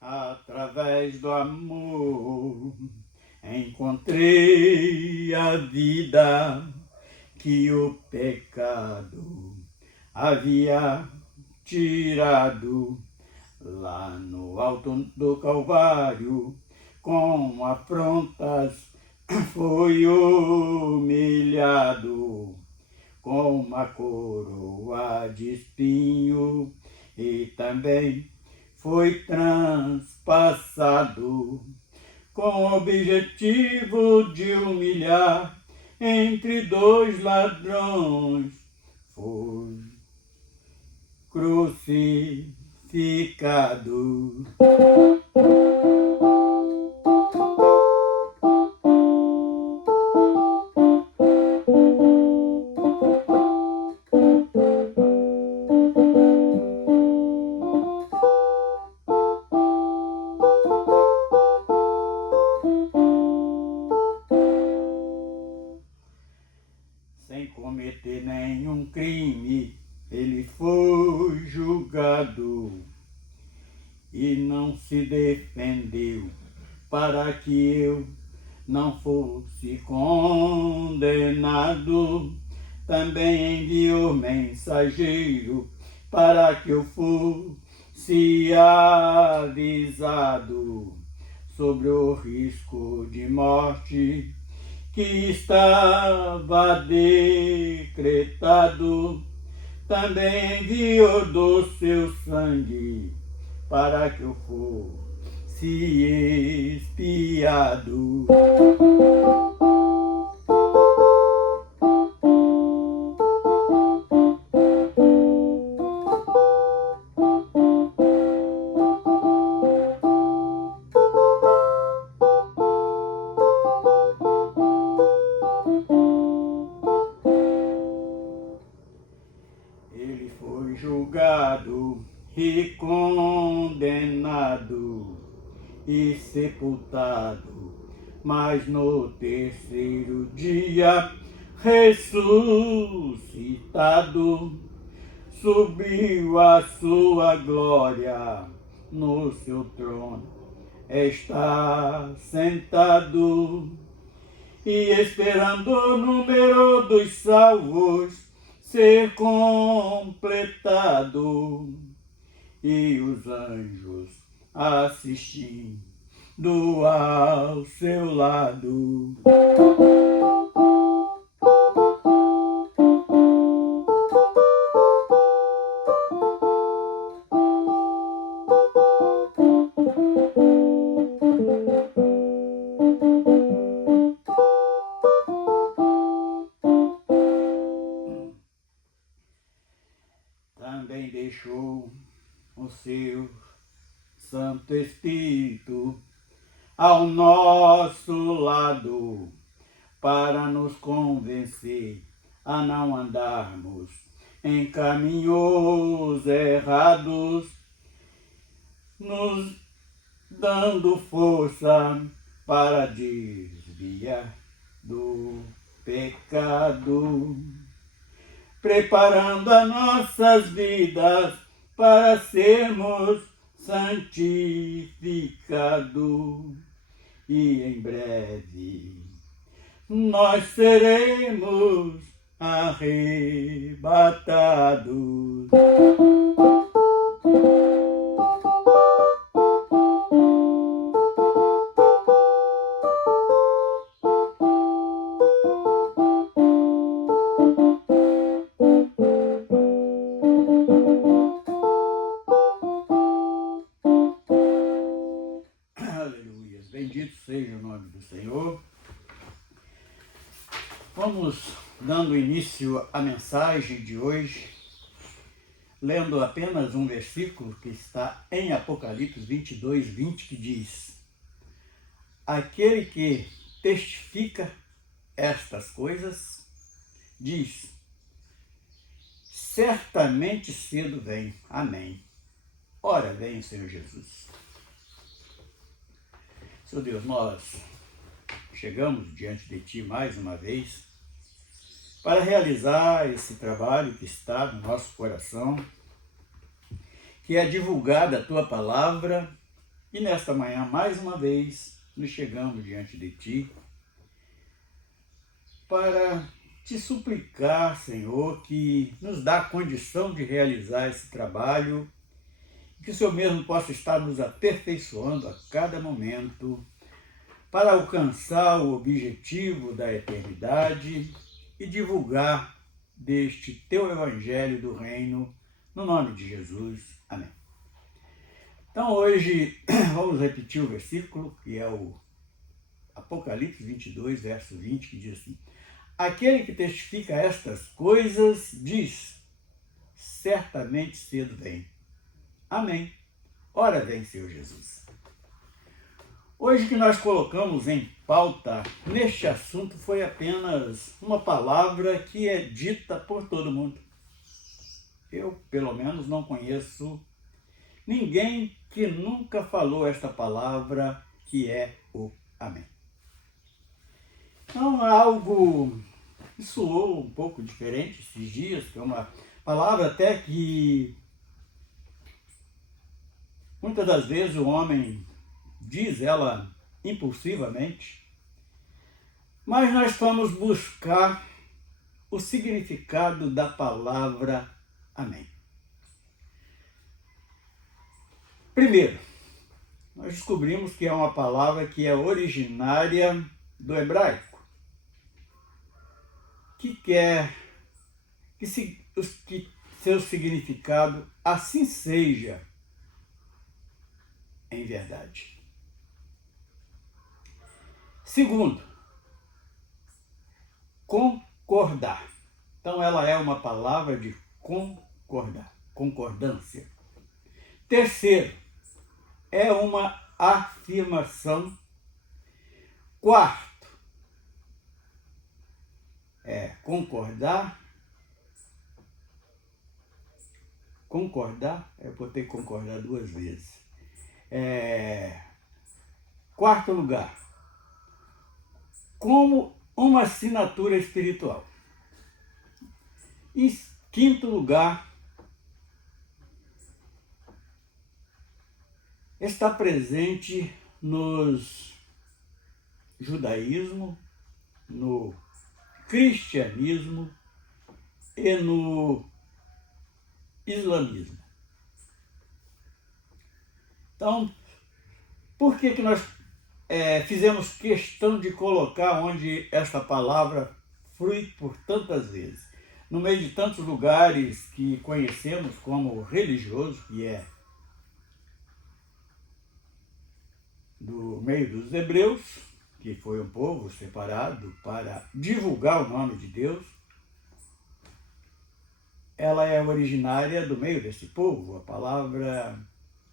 Através do amor encontrei a vida que o pecado havia tirado. Lá no alto do Calvário, com afrontas foi humilhado, com uma coroa de espinho, e também foi transpassado, com o objetivo de humilhar entre dois ladrões. Foi crucificado. Sem cometer nenhum crime, ele foi julgado e não se defendeu para que eu não fosse condenado. Também enviou mensageiro para que eu fosse avisado sobre o risco de morte que estava decretado. Também enviou do seu sangue para que eu fosse expiado. Ele foi julgado e condenado e sepultado, mas no terceiro dia ressuscitado, subiu a sua glória, no seu trono está sentado, e esperando o número dos salvos ser completado, e os anjos assistindo ao seu lado. Também deixou o seu Santo Espírito ao nosso lado para nos convencer a não andarmos em caminhos errados, nos dando força para desviar do pecado, preparando as nossas vidas para sermos santificados, e em breve nós seremos arrebatados. Aleluia. Bendito seja o nome do Senhor. Vamos dando início à mensagem de hoje, lendo apenas um versículo que está em Apocalipse 22, 20, que diz: aquele que testifica estas coisas diz: certamente cedo vem. Amém. Ora vem, Senhor Jesus. Senhor Deus, nós chegamos diante de Ti mais uma vez para realizar esse trabalho que está no nosso coração, que é divulgar a Tua Palavra, e nesta manhã, mais uma vez, nos chegamos diante de Ti para Te suplicar, Senhor, que nos dá a condição de realizar esse trabalho, que o Senhor mesmo possa estar nos aperfeiçoando a cada momento para alcançar o objetivo da eternidade e divulgar deste Teu Evangelho do Reino, no nome de Jesus. Amém. Então hoje vamos repetir o versículo, que é o Apocalipse 22, verso 20, que diz assim: aquele que testifica estas coisas diz, certamente cedo vem. Amém. Ora vem, Senhor Jesus. Hoje que nós colocamos em pauta neste assunto foi apenas uma palavra que é dita por todo mundo. Eu, pelo menos, não conheço ninguém que nunca falou esta palavra, que é o Amém. Então, algo que soou um pouco diferente esses dias, que é uma palavra até que muitas das vezes o homem diz ela impulsivamente, mas nós vamos buscar o significado da palavra Amém. Primeiro, nós descobrimos que é uma palavra que é originária do hebraico, que quer que seu significado assim seja em verdade. Segundo, concordar. Então ela é uma palavra de concordar, concordância. Terceiro, é uma afirmação. Quarto, é concordar. Concordar, eu botei concordar duas vezes. Quarto lugar, como uma assinatura espiritual. E quinto lugar, está presente nos judaísmo, no cristianismo e no islamismo. Então, por que nós fizemos questão de colocar onde esta palavra flui por tantas vezes? No meio de tantos lugares que conhecemos como religioso, que é do meio dos hebreus, que foi um povo separado para divulgar o nome de Deus, ela é originária do meio desse povo, a palavra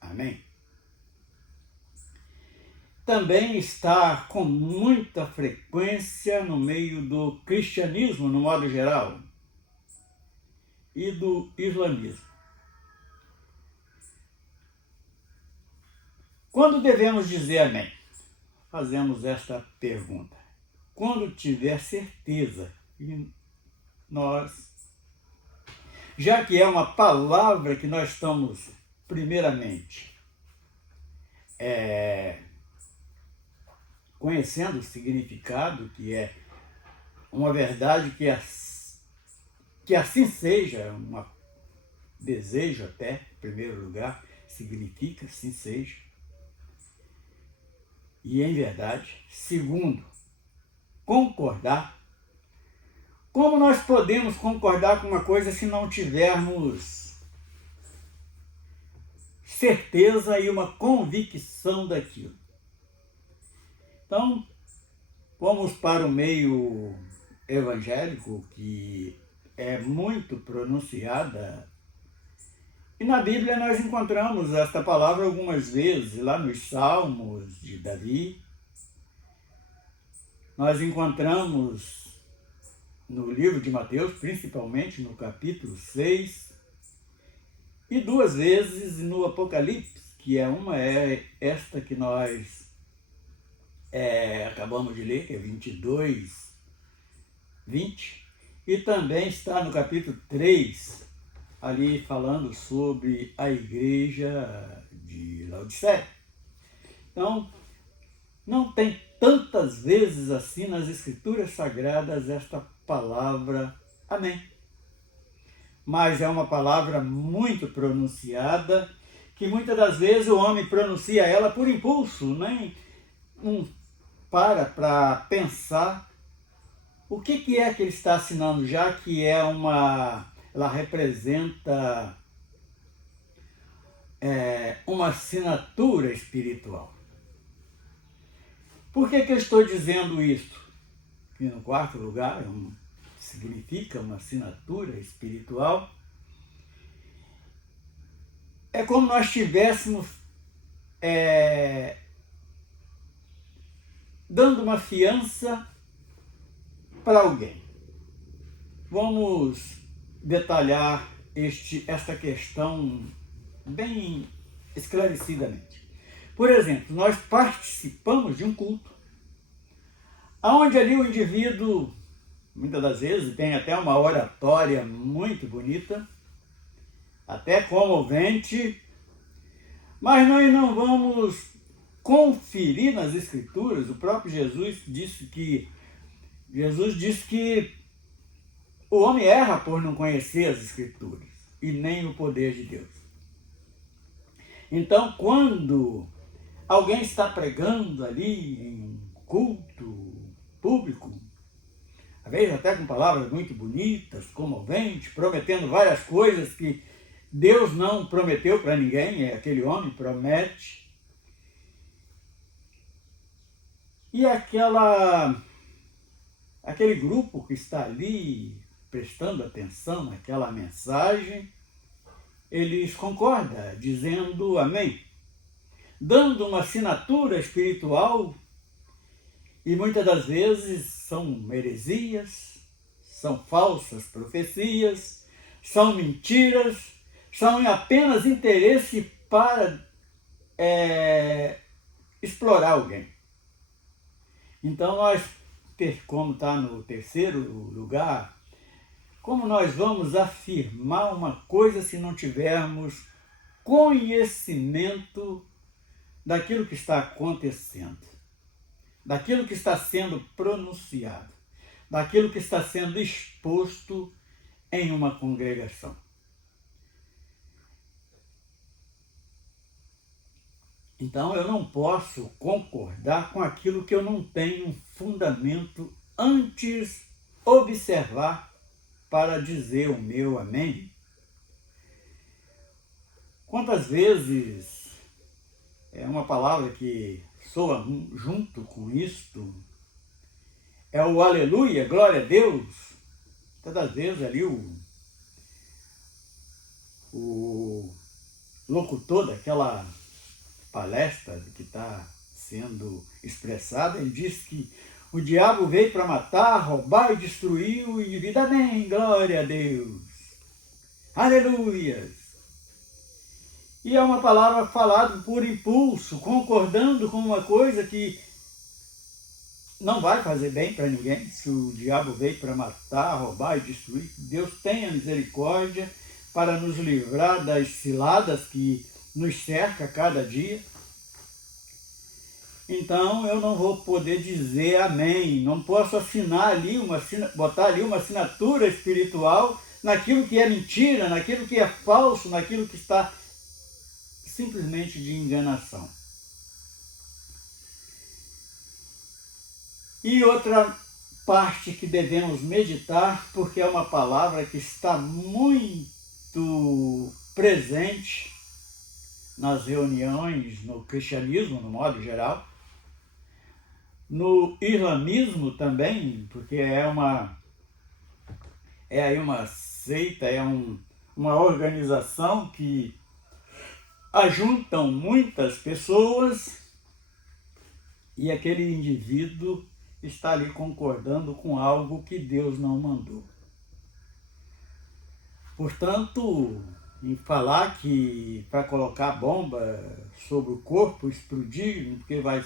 Amém. Também está com muita frequência no meio do cristianismo, no modo geral, e do islamismo. Quando devemos dizer Amém? Fazemos esta pergunta. Quando tiver certeza, e nós, já que é uma palavra que nós estamos, primeiramente, conhecendo o significado, que é uma verdade que assim seja, desejo até, em primeiro lugar, significa assim seja, e em verdade. Segundo, concordar. Como nós podemos concordar com uma coisa se não tivermos certeza e uma convicção daquilo? Então, vamos para o meio evangélico, que é muito pronunciada, e na Bíblia nós encontramos esta palavra algumas vezes, lá nos Salmos de Davi, nós encontramos no livro de Mateus, principalmente no capítulo 6, e duas vezes no Apocalipse, que é esta que nós acabamos de ler, que é 22, 20, e também está no capítulo 3, ali falando sobre a igreja de Laodiceia. Então, não tem tantas vezes assim nas Escrituras Sagradas esta palavra amém. Mas é uma palavra muito pronunciada, que muitas das vezes o homem pronuncia ela por impulso, nem não para pensar o que é que ele está assinando, já que ela representa uma assinatura espiritual. Por que eu estou dizendo isto? Que no quarto lugar significa uma assinatura espiritual. É como nós estivéssemos dando uma fiança para alguém. Vamos detalhar esta questão bem esclarecidamente. Por exemplo, nós participamos de um culto, onde ali o indivíduo, muitas das vezes, tem até uma oratória muito bonita, até comovente, mas nós não vamos conferir nas Escrituras. O próprio Jesus disse que o homem erra por não conhecer as Escrituras e nem o poder de Deus. Então, quando alguém está pregando ali em um culto público, às vezes até com palavras muito bonitas, comoventes, prometendo várias coisas que Deus não prometeu para ninguém, aquele homem promete. E aquele grupo que está ali prestando atenção naquela mensagem, eles concordam, dizendo amém, dando uma assinatura espiritual, e muitas das vezes são heresias, são falsas profecias, são mentiras, são apenas interesse para explorar alguém. Então nós, como está no terceiro lugar, como nós vamos afirmar uma coisa se não tivermos conhecimento daquilo que está acontecendo, daquilo que está sendo pronunciado, daquilo que está sendo exposto em uma congregação? Então eu não posso concordar com aquilo que eu não tenho um fundamento antes observar para dizer o meu amém. Quantas vezes é uma palavra que soa junto com isto, é o aleluia, glória a Deus. Todas as vezes ali o locutor daquela palestra que está sendo expressada, ele diz que o diabo veio para matar, roubar e destruir o indivíduo. Amém, glória a Deus, aleluias. E é uma palavra falada por impulso, concordando com uma coisa que não vai fazer bem para ninguém. Se o diabo veio para matar, roubar e destruir, Deus tenha misericórdia para nos livrar das ciladas que nos cerca a cada dia. Então eu não vou poder dizer amém, não posso botar ali uma assinatura espiritual naquilo que é mentira, naquilo que é falso, naquilo que está simplesmente de enganação. E outra parte que devemos meditar, porque é uma palavra que está muito presente nas reuniões, no cristianismo, no modo geral, no islamismo também, porque é aí uma seita, uma organização que ajuntam muitas pessoas e aquele indivíduo está ali concordando com algo que Deus não mandou. Portanto, em falar que para colocar bomba sobre o corpo, explodir, porque vai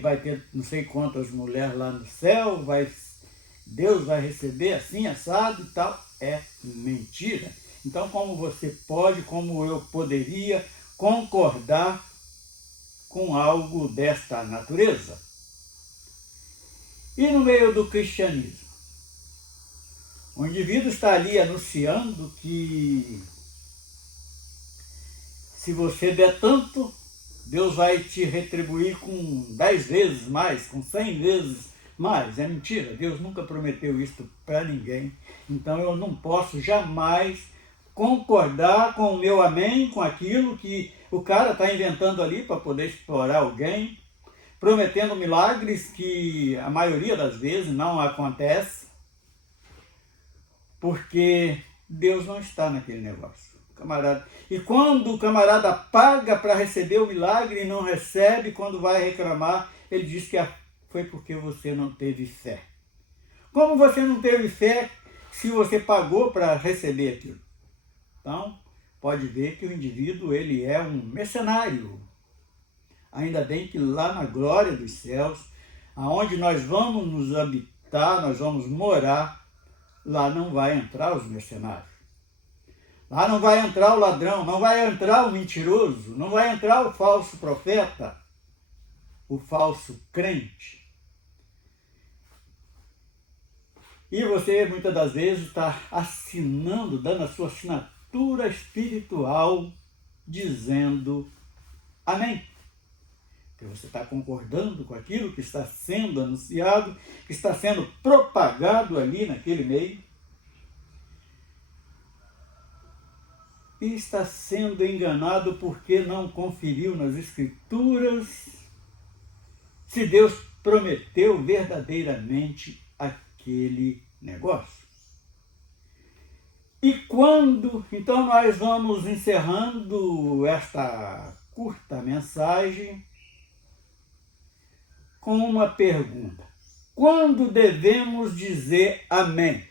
vai ter não sei quantas mulheres lá no céu, Deus vai receber assim, assado e tal. É mentira. Então, como você pode, como eu poderia concordar com algo desta natureza? E no meio do cristianismo? O indivíduo está ali anunciando que se você der tanto, Deus vai te retribuir com 10 vezes mais, com 100 vezes mais. É mentira, Deus nunca prometeu isso para ninguém. Então eu não posso jamais concordar com o meu amém, com aquilo que o cara está inventando ali para poder explorar alguém, prometendo milagres que a maioria das vezes não acontece, porque Deus não está naquele negócio. Camarada. E quando o camarada paga para receber o milagre e não recebe, quando vai reclamar, ele diz que foi porque você não teve fé. Como você não teve fé se você pagou para receber aquilo? Então, pode ver que o indivíduo ele é um mercenário. Ainda bem que lá na glória dos céus, aonde nós vamos nos habitar, nós vamos morar, lá não vai entrar os mercenários. Lá não vai entrar o ladrão, não vai entrar o mentiroso, não vai entrar o falso profeta, o falso crente. E você muitas das vezes está assinando, dando a sua assinatura espiritual, dizendo amém. Porque você está concordando com aquilo que está sendo anunciado, que está sendo propagado ali naquele meio. E está sendo enganado porque não conferiu nas Escrituras se Deus prometeu verdadeiramente aquele negócio. E quando, então nós vamos encerrando esta curta mensagem com uma pergunta. Quando devemos dizer amém?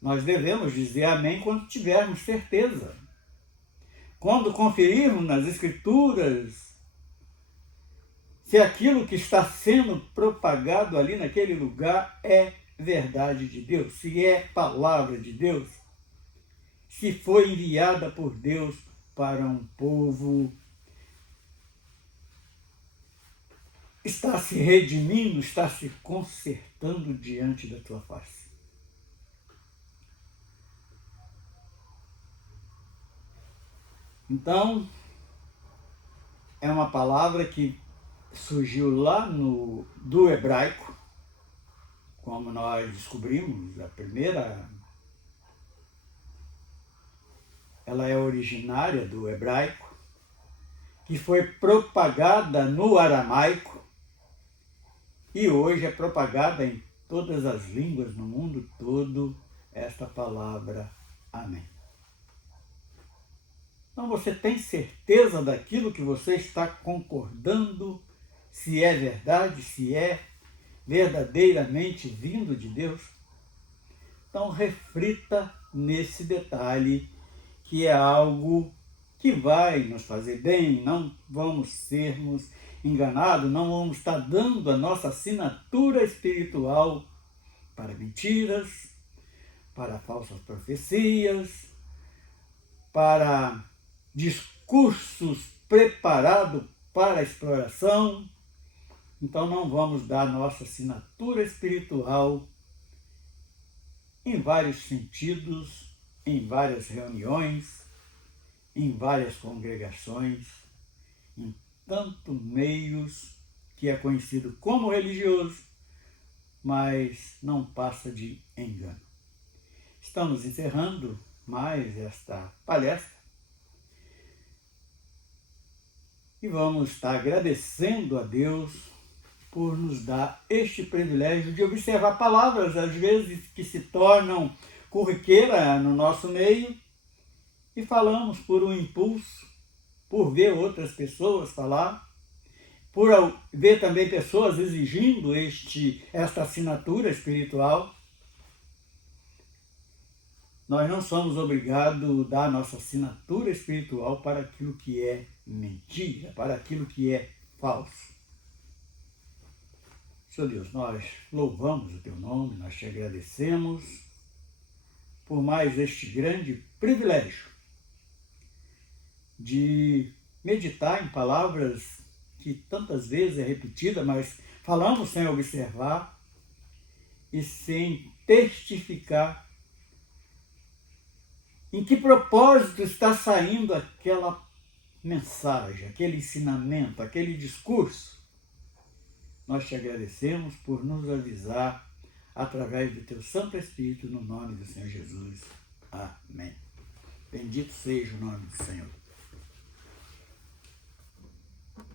Nós devemos dizer amém quando tivermos certeza. Quando conferirmos nas Escrituras se aquilo que está sendo propagado ali naquele lugar é verdade de Deus, se é palavra de Deus, se foi enviada por Deus para um povo, está se redimindo, está se consertando diante da tua face. Então, é uma palavra que surgiu lá do hebraico, como nós descobrimos, a primeira, ela é originária do hebraico, que foi propagada no aramaico e hoje é propagada em todas as línguas no mundo todo, esta palavra amém. Então você tem certeza daquilo que você está concordando, se é verdade, se é verdadeiramente vindo de Deus? Então reflita nesse detalhe, que é algo que vai nos fazer bem, não vamos sermos enganados, não vamos estar dando a nossa assinatura espiritual para mentiras, para falsas profecias, para discursos preparados para a exploração. Então não vamos dar nossa assinatura espiritual em vários sentidos, em várias reuniões, em várias congregações, em tantos meios que é conhecido como religioso, mas não passa de engano. Estamos encerrando mais esta palestra e vamos estar agradecendo a Deus por nos dar este privilégio de observar palavras, às vezes, que se tornam corriqueira no nosso meio, e falamos por um impulso, por ver outras pessoas falar, por ver também pessoas exigindo esta assinatura espiritual. Nós não somos obrigados a dar nossa assinatura espiritual para aquilo que é mentira, para aquilo que é falso. Senhor Deus, nós louvamos o Teu nome, nós te agradecemos por mais este grande privilégio de meditar em palavras que tantas vezes é repetida, mas falamos sem observar e sem testificar em que propósito está saindo aquela mensagem, aquele ensinamento, aquele discurso. Nós te agradecemos por nos avisar através do Teu Santo Espírito, no nome do Senhor Jesus. Amém. Bendito seja o nome do Senhor.